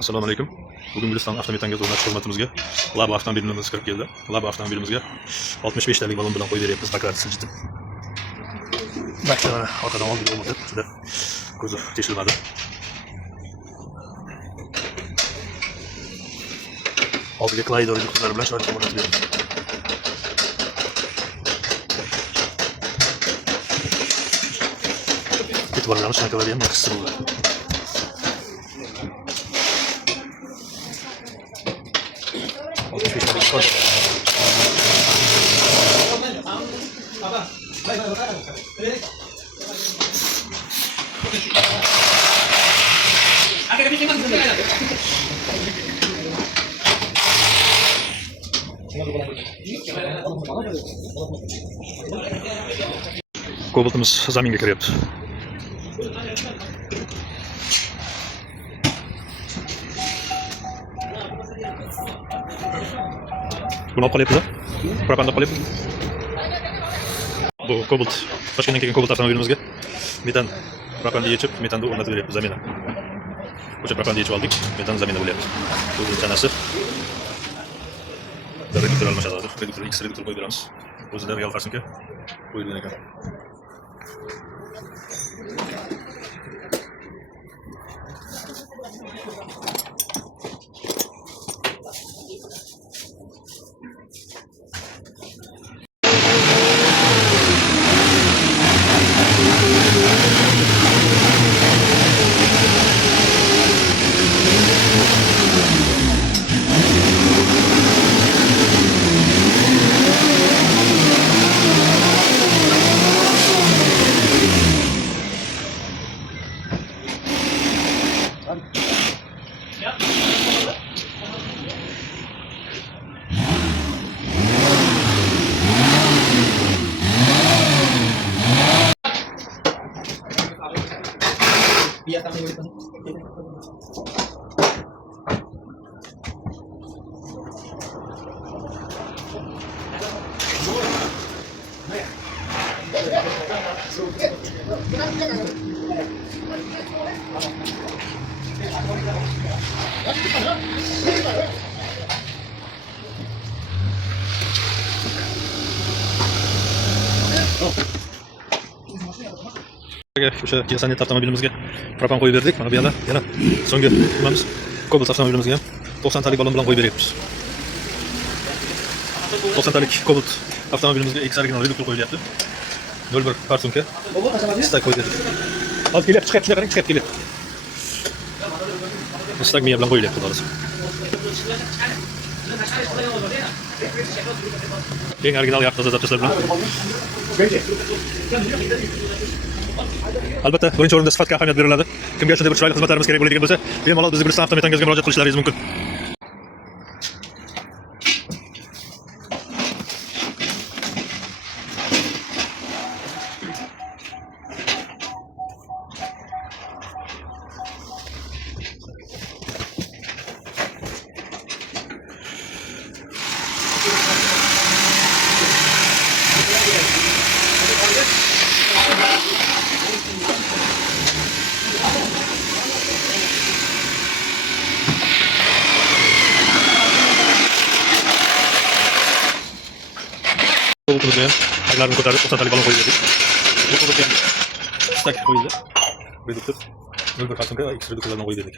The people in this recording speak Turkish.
Assalomu alaykum. Bugun Guliston avtometanga o'rnatish xizmatimizga Labo avtomobilimiz kirib keldi. Labo avtomobilimizga 65 talik balon bilan qo'yib beryapmiz baklarni siljitib. Baklarni orqadan olib o'tib, juda kuzov teshilmadi. Oldiga klaydor yuqumlari bilan sho'rlik o'rnatib beramiz. E'tiborlarimiz shunaqalarga ham yaxshi bo'ladi. Kobaltimiz zaminga kiryapti. Buni olib qolyapmiz. Propanda qolyapti. Bu Cobalt. Toshkentdan kelgan Cobalt avtomobilimizga metan propanda yechib, metanni o'rnatib beryapmiz zamina. O'sha propanda yechib oldik, metan zamina bo'lyapti. Bu tanasi. Reduktor almashadi. Reduktor X reduktor qo'yib beramiz. O'zida real farsinka qo'yilgan ekan. O'sha Geosanet avtomobilimizga propan qo'yib berdik. Mana bu yerda yana so'nggi nimamiz Cobalt avtomobilimizga 90 talik balon bilan qo'yib beryapmiz. 90 talik Cobalt avtomobilimizga X original reduktor qo'yilyapti. 01 parsunka. Stak qo'yib berdik. Olib kelyapti, chiqyapti, qarang, chiqyapti kelyapti. Stak miya bilan qo'yilyapti doğrusu. Eng original yaxshi zapchastlar bilan. Albatta, birinchi o'rinda sifatga ahamiyat beriladi. Kimga shunday bir chiroyli xizmatlarimiz kerak bo'ladigan bo'lsa, bemalol bizni Guliston avtometangizga murojaat qilishlaringiz mumkin. Kobaltımızda ham aylarni ko'tarib 90 talik balon qo'yib berdik. Bu kobaltga stak qo'yildi. Reduktor 01 parsunka X reduktorlarni qo'yib berdik.